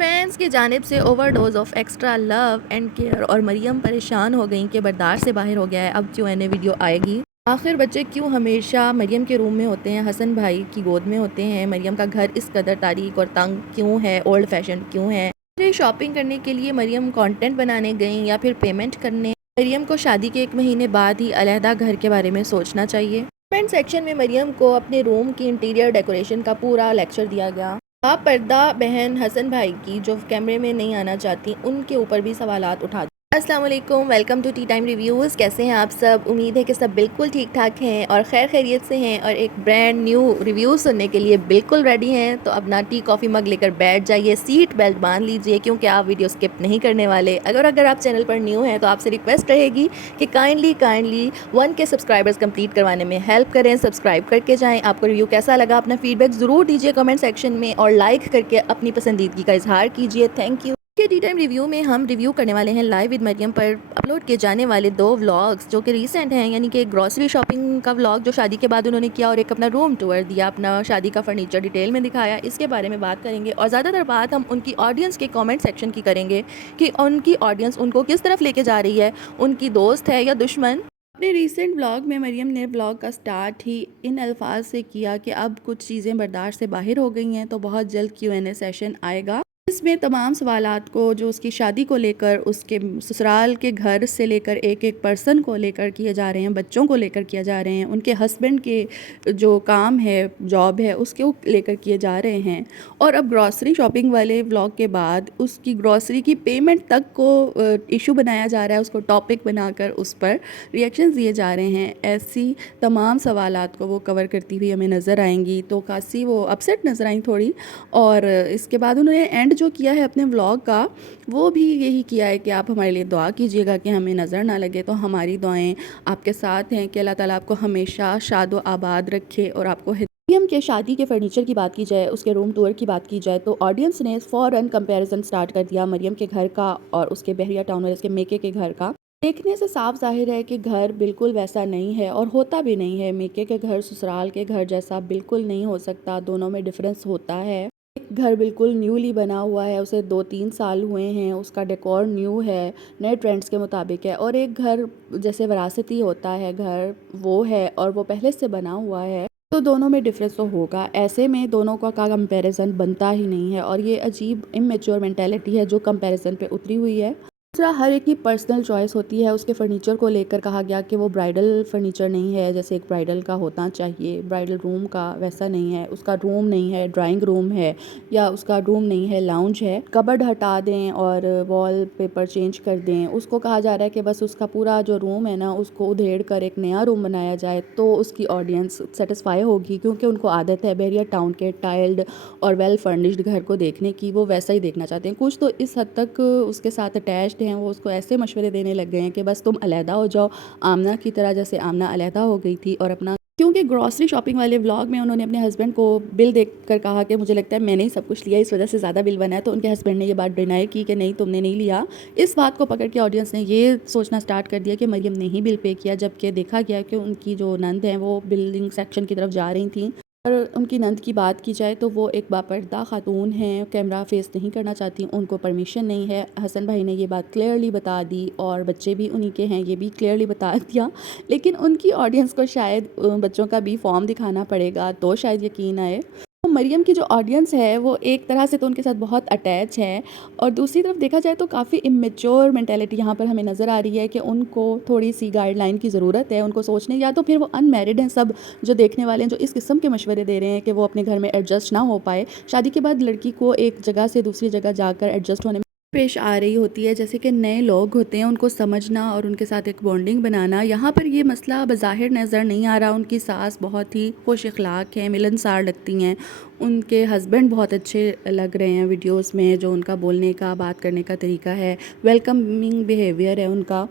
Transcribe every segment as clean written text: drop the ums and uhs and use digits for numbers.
Fans کی جانب سے overdose of extra love and care اور مریم پریشان ہو گئیں کہ برداشت سے باہر ہو گیا ہے. اب Q&A ویڈیو آئے گی. آخر بچے کیوں ہمیشہ مریم کے روم میں ہوتے ہیں, حسن بھائی کی گود میں ہوتے ہیں؟ مریم کا گھر اس قدر تاریک اور تنگ کیوں ہے, اولڈ فیشن کیوں ہے؟ شاپنگ کرنے کے لیے مریم کانٹینٹ بنانے گئیں یا پھر پیمنٹ کرنے؟ مریم کو شادی کے 1 مہینے بعد ہی علیحدہ گھر کے بارے میں سوچنا چاہیے. کمنٹ سیکشن میں مریم کو اپنے روم کی انٹیریئر ڈیکوریشن کا پورا لیکچر دیا گیا. آپ پردہ بہن حسن بھائی کی جو کیمرے میں نہیں آنا چاہتی, ان کے اوپر بھی سوالات اٹھا. السلام علیکم, welcome to tea time reviews. کیسے ہیں آپ سب؟ امید ہے کہ سب بالکل ٹھیک ٹھاک ہیں اور خیر خیریت سے ہیں اور ایک برانڈ نیو ریویو سننے کے لیے بالکل ریڈی ہیں. تو اپنا ٹی کافی مگ لے کر بیٹھ جائیے, سیٹ بیلٹ باندھ لیجئے کیونکہ آپ ویڈیو سکپ نہیں کرنے والے. اگر آپ چینل پر نیو ہیں تو آپ سے ریکویسٹ رہے گی کہ کائنڈلی 1K سبسکرائبرز کمپلیٹ کروانے میں ہیلپ کریں, سبسکرائب کر کے جائیں. آپ کو ریویو کیسا لگا اپنا فیڈ بیک ضرور دیجیے کمنٹ سیکشن میں اور لائک کر کے اپنی پسندیدگی کا اظہار کیجیے. Thank you. T time review میں ہم ریویو کرنے والے ہیں live with Maryam per upload کیے جانے والے 2 ولاگز جو کہ ریسنٹ ہیں, یعنی کہ ایک گروسری شاپنگ کا ولاگ جو شادی کے بعد انہوں نے کیا, اور ایک اپنا روم ٹور دیا, اپنا شادی کا فرنیچر ڈیٹیل میں دکھایا. اس کے بارے میں بات کریں گے اور زیادہ تر بات ہم ان کی آڈینس کے کامنٹ سیکشن کی کریں گے کہ ان کی آڈینس ان کو کس طرف لے کے جا رہی ہے, ان کی دوست ہے یا دشمن. اپنے ریسنٹ ولاگ میں مریم نے ولاگ کا سٹارٹ ہی ان الفاظ سے کیا کہ اب کچھ چیزیں برداشت سے باہر ہو گئی ہیں, تو بہت جلد Q&A سیشن آئے گا. اس میں تمام سوالات کو جو اس کی شادی کو لے کر, اس کے سسرال کے گھر سے لے کر ایک پرسن کو لے کر کیے جا رہے ہیں, بچوں کو لے کر کیا جا رہے ہیں, ان کے ہسبینڈ کے جو کام ہے, جاب ہے, اس کو لے کر کیے جا رہے ہیں. اور اب گروسری شاپنگ والے ولاگ کے بعد اس کی گروسری کی پیمنٹ تک کو ایشو بنایا جا رہا ہے, اس کو ٹاپک بنا کر اس پر ریئیکشنز دیے جا رہے ہیں. ایسی تمام سوالات کو وہ کور کرتی ہوئی ہمیں نظر آئیں گی, تو خاصی وہ اپسیٹ نظر آئیں تھوڑی. اور اس کے بعد انہوں نے اینڈ جو کیا ہے اپنے ولاگ کا, وہ بھی یہی کیا ہے کہ آپ ہمارے لیے دعا کیجیے گا کہ ہمیں نظر نہ لگے. تو ہماری دعائیں آپ کے ساتھ ہیں کہ اللہ تعالیٰ آپ کو ہمیشہ شاد و آباد رکھے. اور آپ کو مریم کے شادی کے فرنیچر کی بات کی جائے, اس کے روم ٹور کی بات کی جائے, تو آڈینس نے فوراً کمپیریزن سٹارٹ کر دیا مریم کے گھر کا اور اس کے بحریہ ٹاؤن والے اس کے میکے کے گھر کا. دیکھنے سے صاف ظاہر ہے کہ گھر بالکل ویسا نہیں ہے اور ہوتا بھی نہیں ہے. میکے کے گھر سسرال کے گھر جیسا بالکل نہیں ہو سکتا, دونوں میں ڈفرینس ہوتا ہے. ایک گھر بالکل نیولی بنا ہوا ہے, اسے 2-3 سال ہوئے ہیں, اس کا ڈیکور نیو ہے, نئے ٹرینڈز کے مطابق ہے. اور ایک گھر جیسے وراثتی ہوتا ہے گھر, وہ ہے اور وہ پہلے سے بنا ہوا ہے, تو دونوں میں ڈفرینس تو ہوگا. ایسے میں دونوں کا کمپیریزن بنتا ہی نہیں ہے, اور یہ عجیب امیچور مینٹیلٹی ہے جو کمپیریزن پہ اتری ہوئی ہے. دوسرا, ہر ایک کی پرسنل چوائس ہوتی ہے. اس کے فرنیچر کو لے کر کہا گیا کہ وہ برائڈل فرنیچر نہیں ہے جیسے ایک برائڈل کا ہونا چاہیے, برائڈل روم کا ویسا نہیں ہے, اس کا روم نہیں ہے ڈرائنگ روم ہے, یا اس کا روم نہیں ہے لاؤنج ہے. کبرڈ ہٹا دیں اور وال پیپر چینج کر دیں. اس کو کہا جا رہا ہے کہ بس اس کا پورا جو روم ہے نا, اس کو ادھیڑ کر ایک نیا روم بنایا جائے تو اس کی آڈینس سیٹسفائی ہوگی, کیونکہ ان کو عادت ہے بحریہ ٹاؤن کے ٹائلڈ اور ویل فرنشڈ گھر کو دیکھنے کی, وہ ویسا ہی دیکھنا چاہتے ہیں. کچھ تو اس حد تک اس کے ساتھ اٹیچڈ ہیں, وہ اس کو ایسے مشورے دینے لگ گئے ہیں کہ بس تم علیحدہ ہو جاؤ, آمنہ کی طرح جیسے آمنہ علیحدہ ہو گئی تھی. اور اپنا کیونکہ گروسری شاپنگ والے ولاگ میں انہوں نے اپنے ہسبینڈ کو بل دیکھ کر کہا کہ مجھے لگتا ہے میں نے ہی سب کچھ لیا, اس وجہ سے زیادہ بل بنا ہے, تو ان کے ہسبینڈ نے یہ بات ڈینائی کی کہ نہیں تم نے نہیں لیا. اس بات کو پکڑ کے آڈینس نے یہ سوچنا سٹارٹ کر دیا کہ مریم نے ہی بل پے کیا, جبکہ دیکھا گیا کہ ان کی جو نند ہیں وہ بلنگ سیکشن کی طرف جا رہی تھیں. اور ان کی نند کی بات کی جائے تو وہ ایک باپردہ خاتون ہیں, کیمرہ فیس نہیں کرنا چاہتی, ان کو پرمیشن نہیں ہے. حسن بھائی نے یہ بات کلیئرلی بتا دی, اور بچے بھی انہی کے ہیں یہ بھی کلیئرلی بتا دیا. لیکن ان کی آڈینس کو شاید بچوں کا بھی فارم دکھانا پڑے گا تو شاید یقین آئے. مریم کی جو آڈینس ہے وہ ایک طرح سے تو ان کے ساتھ بہت اٹیچ ہے, اور دوسری طرف دیکھا جائے تو کافی امیچور مینٹیلٹی یہاں پر ہمیں نظر آ رہی ہے کہ ان کو تھوڑی سی گائیڈ لائن کی ضرورت ہے. ان کو سوچنے, یا تو پھر وہ ان میرڈ ہیں سب جو دیکھنے والے ہیں, جو اس قسم کے مشورے دے رہے ہیں کہ وہ اپنے گھر میں ایڈجسٹ نہ ہو پائے. شادی کے بعد لڑکی کو ایک جگہ سے دوسری جگہ جا کر ایڈجسٹ ہونے میں پیش آ رہی ہوتی ہے, جیسے کہ نئے لوگ ہوتے ہیں ان کو سمجھنا اور ان کے ساتھ ایک بانڈنگ بنانا. یہاں پر یہ مسئلہ بظاہر نظر نہیں آ رہا. ان کی ساس بہت ہی خوش اخلاق ہیں, ملنسار لگتی ہیں, ان کے ہسبینڈ بہت اچھے لگ رہے ہیں ویڈیوز میں, جو ان کا بولنے کا بات کرنے کا طریقہ ہے, ویلکمنگ بیہیویئر ہے ان کا.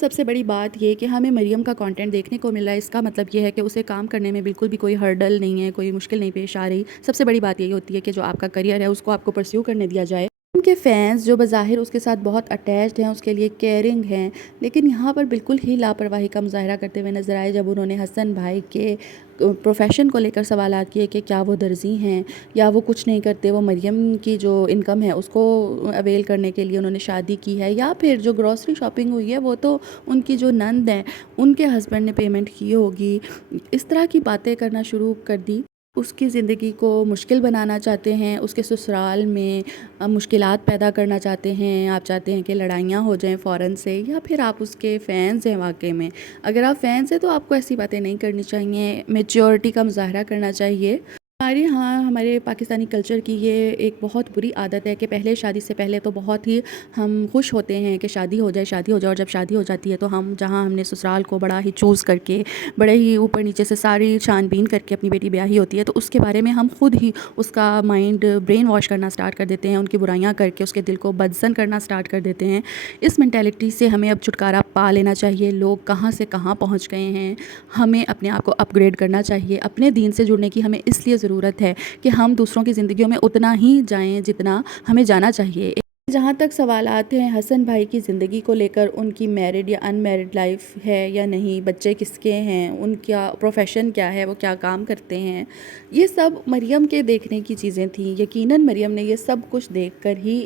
سب سے بڑی بات یہ کہ ہمیں مریم کا کانٹینٹ دیکھنے کو مل رہا ہے, اس کا مطلب یہ ہے کہ اسے کام کرنے میں بالکل بھی کوئی ہرڈل نہیں ہے, کوئی مشکل نہیں پیش آ رہی. سب سے بڑی بات یہی ہوتی ہے کہ جو آپ کا کریئر ہے اس کو آپ کو پرسیو کرنے دیا جائے. کے فینس جو بظاہر اس کے ساتھ بہت اٹیچڈ ہیں، اس کے لیے کیئرنگ ہیں، لیکن یہاں پر بالکل ہی لاپرواہی کا مظاہرہ کرتے ہوئے نظر آئے جب انہوں نے حسن بھائی کے پروفیشن کو لے کر سوالات کیے کہ کیا وہ درزی ہیں یا وہ کچھ نہیں کرتے، وہ مریم کی جو انکم ہے اس کو اویل کرنے کے لیے انہوں نے شادی کی ہے، یا پھر جو گروسری شاپنگ ہوئی ہے وہ تو ان کی جو نند ہیں ان کے ہسبینڈ نے پیمنٹ کی ہوگی۔ اس طرح کی باتیں کرنا شروع کر دی۔ اس کی زندگی کو مشکل بنانا چاہتے ہیں، اس کے سسرال میں مشکلات پیدا کرنا چاہتے ہیں، آپ چاہتے ہیں کہ لڑائیاں ہو جائیں فوراً سے، یا پھر آپ اس کے فینس ہیں واقعے میں۔ اگر آپ فینس ہیں تو آپ کو ایسی باتیں نہیں کرنی چاہیے، میچورٹی کا مظاہرہ کرنا چاہیے۔ ہمارے پاکستانی کلچر کی یہ ایک بہت بری عادت ہے کہ پہلے شادی سے پہلے تو بہت ہی ہم خوش ہوتے ہیں کہ شادی ہو جائے اور جب شادی ہو جاتی ہے تو جہاں ہم نے سسرال کو بڑا ہی چوز کر کے، بڑے ہی اوپر نیچے سے ساری چھان بین کر کے اپنی بیٹی بیاہی ہوتی ہے، تو اس کے بارے میں ہم خود ہی اس کا مائنڈ برین واش کرنا سٹارٹ کر دیتے ہیں، ان کی برائیاں کر کے اس کے دل کو بدزن کرنا سٹارٹ کر دیتے ہیں۔ اس مینٹیلٹی سے ہمیں اب چھٹکارا پا لینا چاہیے۔ لوگ کہاں سے کہاں پہنچ گئے ہیں، ہمیں اپنے آپ کو اپ گریڈ کرنا چاہیے۔ اپنے دین سے جڑنے کی ہمیں اس لیے ضرورت ہے کہ ہم دوسروں کی زندگیوں میں اتنا ہی جائیں جتنا ہمیں جانا چاہیے۔ جہاں تک سوالات ہیں حسن بھائی کی زندگی کو لے کر، ان کی میرڈ یا ان میرڈ لائف ہے یا نہیں، بچے کس کے ہیں، ان کا پروفیشن کیا ہے، وہ کیا کام کرتے ہیں، یہ سب مریم کے دیکھنے کی چیزیں تھیں۔ یقیناً مریم نے یہ سب کچھ دیکھ کر ہی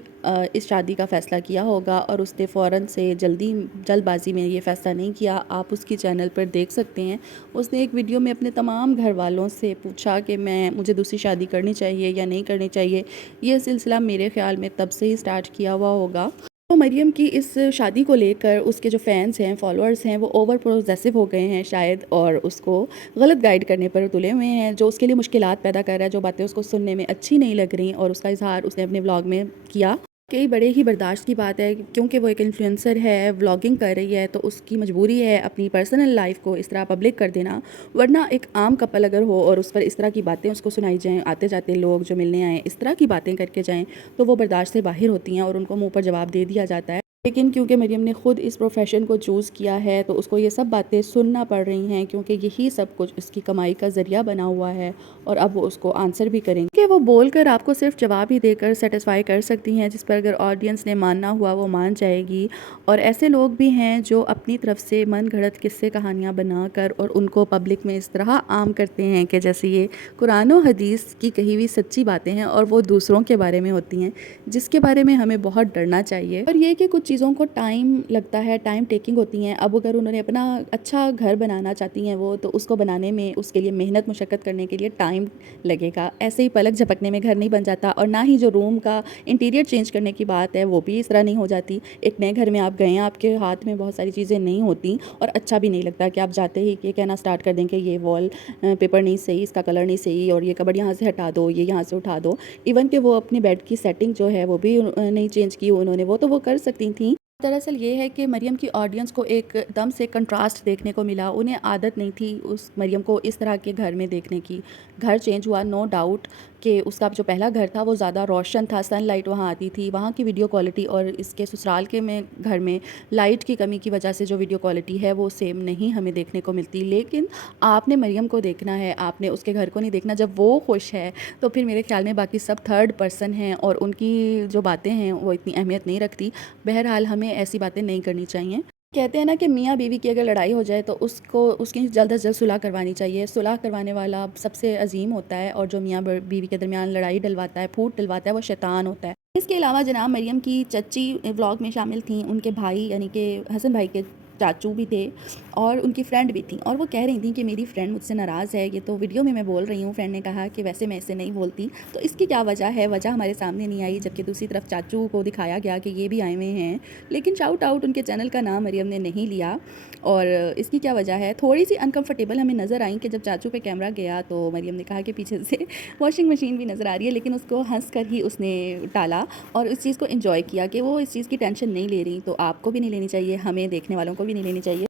اس شادی کا فیصلہ کیا ہوگا، اور اس نے فوراً سے جلد بازی میں یہ فیصلہ نہیں کیا۔ آپ اس کی چینل پر دیکھ سکتے ہیں، اس نے ایک ویڈیو میں اپنے تمام گھر والوں سے پوچھا کہ مجھے دوسری شادی کرنی چاہیے یا نہیں کرنی چاہیے۔ یہ سلسلہ میرے خیال میں تب سے ہی سٹارٹ کیا ہوا ہوگا۔ تو مریم کی اس شادی کو لے کر اس کے جو فینس ہیں، فالوورز ہیں، وہ اوور پروزیسو ہو گئے ہیں شاید، اور اس کو غلط گائیڈ کرنے پر تلے ہوئے ہیں، جو اس کے لیے مشکلات پیدا کر رہا ہے، جو باتیں اس کو سننے میں اچھی نہیں لگ رہی، اور اس کا اظہار اس نے اپنے ولاگ میں کیا۔ کئی بڑے ہی برداشت کی بات ہے، کیونکہ وہ ایک انفلوئنسر ہے، ولاگنگ کر رہی ہے، تو اس کی مجبوری ہے اپنی پرسنل لائف کو اس طرح پبلک کر دینا، ورنہ ایک عام کپل اگر ہو اور اس پر اس طرح کی باتیں اس کو سنائی جائیں، آتے جاتے لوگ جو ملنے آئیں اس طرح کی باتیں کر کے جائیں، تو وہ برداشت سے باہر ہوتی ہیں اور ان کو منہ پر جواب دے دیا جاتا ہے۔ لیکن کیونکہ مریم نے خود اس پروفیشن کو چوز کیا ہے تو اس کو یہ سب باتیں سننا پڑ رہی ہیں، کیونکہ یہی سب کچھ اس کی کمائی کا ذریعہ بنا ہوا ہے، اور اب وہ اس کو آنسر بھی کریں گے کہ وہ بول کر آپ کو صرف جواب ہی دے کر سیٹسفائی کر سکتی ہیں، جس پر اگر آڈینس نے ماننا ہوا وہ مان جائے گی۔ اور ایسے لوگ بھی ہیں جو اپنی طرف سے من گھڑت قصے کہانیاں بنا کر اور ان کو پبلک میں اس طرح عام کرتے ہیں کہ جیسے یہ قرآن و حدیث کی کہی ہوئی سچی باتیں ہیں، اور وہ دوسروں کے بارے میں ہوتی ہیں، جس کے بارے میں ہمیں بہت ڈرنا چاہیے۔ اور یہ کہ کچھ چیزوں کو ٹائم لگتا ہے، ٹائم ٹیکنگ ہوتی ہیں۔ اب اگر انہوں نے اپنا اچھا گھر بنانا چاہتی ہیں وہ، تو اس کو بنانے میں اس کے لیے محنت مشقت کرنے کے لیے ٹائم لگے گا، ایسے ہی پلک جھپکنے میں گھر نہیں بن جاتا، اور نہ ہی جو روم کا انٹیریئر چینج کرنے کی بات ہے وہ بھی اس طرح نہیں ہو جاتی۔ ایک نئے گھر میں آپ گئے ہیں، آپ کے ہاتھ میں بہت ساری چیزیں نہیں ہوتی، اور اچھا بھی نہیں لگتا کہ آپ جاتے ہی یہ کہنا سٹارٹ کر دیں کہ یہ وال پیپر نہیں صحیح، اس کا کلر نہیں صحیح، اور یہ کبڈ یہاں سے ہٹا دو، یہ یہاں سے اٹھا دو۔ ایون کہ وہ اپنی بیڈ کی سیٹنگ جو ہے وہ بھی نہیں چینج کی انہوں نے، وہ تو وہ کر سکتی تھیں۔ دراصل یہ ہے کہ مریم کی آڈینس کو ایک دم سے کنٹراسٹ دیکھنے کو ملا، انہیں عادت نہیں تھی اس مریم کو اس طرح کے گھر میں دیکھنے کی۔ گھر چینج ہوا، نو ڈاؤٹ کہ اس کا جو پہلا گھر تھا وہ زیادہ روشن تھا، سن لائٹ وہاں آتی تھی، وہاں کی ویڈیو کوالٹی اور اس کے سسرال کے گھر میں لائٹ کی کمی کی وجہ سے جو ویڈیو کوالٹی ہے وہ سیم نہیں ہمیں دیکھنے کو ملتی۔ لیکن آپ نے مریم کو دیکھنا ہے، آپ نے اس کے گھر کو نہیں دیکھنا۔ جب وہ خوش ہے تو پھر میرے خیال میں باقی سب تھرڈ پرسن ہیں، اور ان کی جو باتیں ہیں وہ اتنی اہمیت نہیں رکھتی۔ بہرحال ہمیں ایسی باتیں نہیں کرنی چاہیے۔ کہتے ہیں نا کہ میاں بیوی کی اگر لڑائی ہو جائے تو اس کی جلد از جلد صلح کروانی چاہیے۔ صلح کروانے والا سب سے عظیم ہوتا ہے، اور جو میاں بیوی کے درمیان لڑائی ڈلواتا ہے، پھوٹ ڈلواتا ہے، وہ شیطان ہوتا ہے۔ اس کے علاوہ جناب مریم کی چچی ولاگ میں شامل تھیں، ان کے بھائی یعنی کہ حسن بھائی کے چاچو بھی تھے، اور ان کی فرینڈ بھی تھیں، اور وہ کہہ رہی تھیں کہ میری فرینڈ مجھ سے ناراض ہے، یہ تو ویڈیو میں بول رہی ہوں۔ فرینڈ نے کہا کہ ویسے میں اسے نہیں بولتی، تو اس کی کیا وجہ ہے؟ وجہ ہمارے سامنے نہیں آئی، جبکہ دوسری طرف چاچو کو دکھایا گیا کہ یہ بھی آئے ہوئے ہیں، لیکن شاؤٹ آؤٹ ان کے چینل کا نام مریم نے نہیں لیا۔ اور اس کی کیا وجہ ہے؟ تھوڑی سی انکمفرٹیبل ہمیں نظر آئیں کہ جب چاچو پہ کیمرہ گیا تو مریم نے کہا کہ پیچھے سے واشنگ مشین بھی نظر آ رہی ہے، لیکن اس کو ہنس کر ہی اس نے ٹالا اور اس چیز کو انجوائے کیا کہ وہ اس چیز کی ٹینشن نہیں لے رہی۔ تو آپ کو بھی نہیں لینی چاہیے، ہمیں دیکھنے والوں کو بھی نہیں لینی چاہیے۔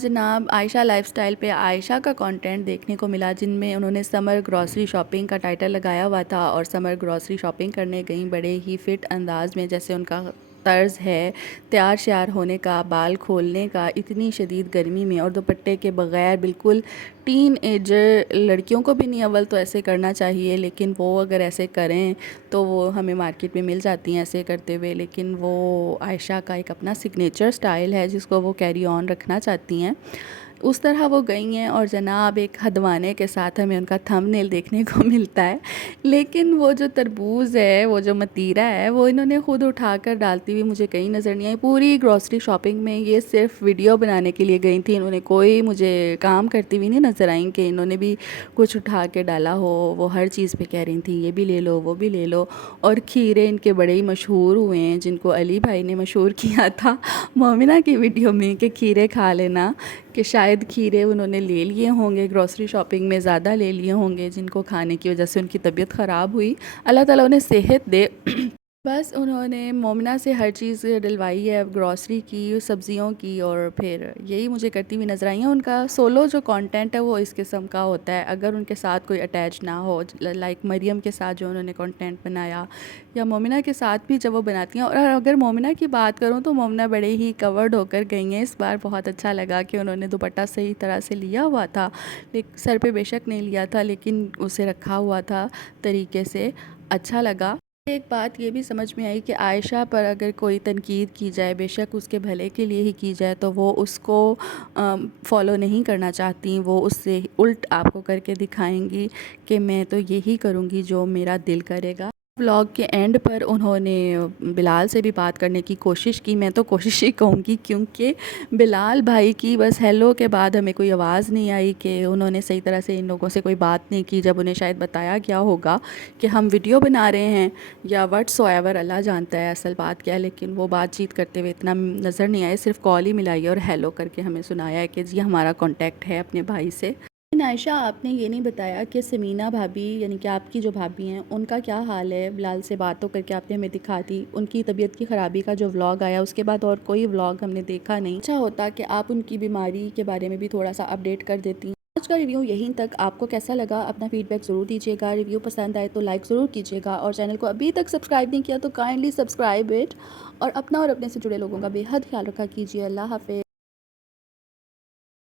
جناب عائشہ لائف سٹائل پہ عائشہ کا کنٹینٹ دیکھنے کو ملا، جن میں انہوں نے سمر گروسری شاپنگ کا ٹائٹل لگایا ہوا تھا، اور سمر گروسری شاپنگ کرنے گئیں بڑے ہی فٹ انداز میں، جیسے ان کا طرز ہے تیار شیار ہونے کا، بال کھولنے کا اتنی شدید گرمی میں اور دوپٹے کے بغیر، بالکل ٹین ایجر لڑکیوں کو بھی نہیں اول تو ایسے کرنا چاہیے، لیکن وہ اگر ایسے کریں تو وہ ہمیں مارکیٹ میں مل جاتی ہیں ایسے کرتے ہوئے، لیکن وہ عائشہ کا ایک اپنا سگنیچر سٹائل ہے جس کو وہ کیری آن رکھنا چاہتی ہیں۔ اس طرح وہ گئی ہیں اور جناب ایک ہدوانے کے ساتھ ہمیں ان کا تھم نیل دیکھنے کو ملتا ہے، لیکن وہ جو تربوز ہے، وہ جو متیرہ ہے، وہ انہوں نے خود اٹھا کر ڈالتی ہوئی مجھے کہیں نظر نہیں آئی۔ پوری گروسری شاپنگ میں یہ صرف ویڈیو بنانے کے لیے گئی تھیں، انہوں نے کوئی مجھے کام کرتی ہوئی نہیں نظر آئیں کہ انہوں نے بھی کچھ اٹھا کے ڈالا ہو۔ وہ ہر چیز پہ کہہ رہی تھیں یہ بھی لے لو، وہ بھی لے لو، اور کھیرے ان کے بڑے ہی مشہور ہوئے ہیں جن کو علی بھائی نے مشہور کیا تھا مومنہ کی ویڈیو میں کہ کھیرے کھا لینا، کہ شاید کھیرے انہوں نے لے لیے ہوں گے گروسری شاپنگ میں، زیادہ لے لیے ہوں گے جن کو کھانے کی وجہ سے ان کی طبیعت خراب ہوئی۔ اللہ تعالیٰ انہیں صحت دے۔ بس انہوں نے مومنہ سے ہر چیز ڈلوائی ہے گروسری کی، سبزیوں کی، اور پھر یہی مجھے کرتی ہوئی نظر آئی ہیں۔ ان کا سولو جو کانٹینٹ ہے وہ اس قسم کا ہوتا ہے، اگر ان کے ساتھ کوئی اٹیچ نہ ہو، لائک مریم کے ساتھ جو انہوں نے کانٹینٹ بنایا، یا مومنہ کے ساتھ بھی جب وہ بناتی ہیں۔ اور اگر مومنہ کی بات کروں تو مومنہ بڑے ہی کورڈ ہو کر گئی ہیں اس بار۔ بہت اچھا لگا کہ انہوں نے دوپٹہ صحیح طرح سے لیا ہوا تھا، سر پہ بے شک نہیں لیا تھا لیکن اسے رکھا ہوا تھا طریقے سے، اچھا لگا۔ ایک بات یہ بھی سمجھ میں آئی کہ عائشہ پر اگر کوئی تنقید کی جائے، بے شک اس کے بھلے کے لیے ہی کی جائے، تو وہ اس کو فالو نہیں کرنا چاہتی، وہ اس سے الٹ آپ کو کر کے دکھائیں گی کہ میں تو یہی کروں گی جو میرا دل کرے گا۔ ولاگ کے اینڈ پر انہوں نے بلال سے بھی بات کرنے کی کوشش کی، میں تو کوشش ہی کہوں گی، کیونکہ بلال بھائی کی بس ہیلو کے بعد ہمیں کوئی آواز نہیں آئی کہ انہوں نے صحیح طرح سے ان لوگوں سے کوئی بات نہیں کی، جب انہیں شاید بتایا گیا ہوگا کہ ہم ویڈیو بنا رہے ہیں یا وٹ سو ایور، اللہ جانتا ہے اصل بات کیا ہے، لیکن وہ بات چیت کرتے ہوئے اتنا نظر نہیں آئے، صرف کال ہی ملائی اور ہیلو کر کے ہمیں سنایا ہے کہ جی ہمارا کانٹیکٹ ہے اپنے بھائی سے۔ لیکن عائشہ آپ نے یہ نہیں بتایا کہ سمینہ بھابی، یعنی کہ آپ کی جو بھابی ہیں، ان کا کیا حال ہے؟ بلال سے بات تو کر کے آپ نے ہمیں دکھا دی، ان کی طبیعت کی خرابی کا جو ولاگ آیا اس کے بعد اور کوئی ولاگ ہم نے دیکھا نہیں۔ اچھا ہوتا کہ آپ ان کی بیماری کے بارے میں بھی تھوڑا سا اپڈیٹ کر دیتی۔ آج کا ریویو یہیں تک، آپ کو کیسا لگا اپنا فیڈ بیک ضرور دیجیے گا، ریویو پسند آئے تو لائک ضرور کیجیے گا، اور چینل کو ابھی تک سبسکرائب نہیں کیا تو کائنڈلی سبسکرائب اٹ، اور اپنا اور اپنے سے جڑے لوگوں کا بے حد خیال رکھا کیجیے۔ اللہ حافظ۔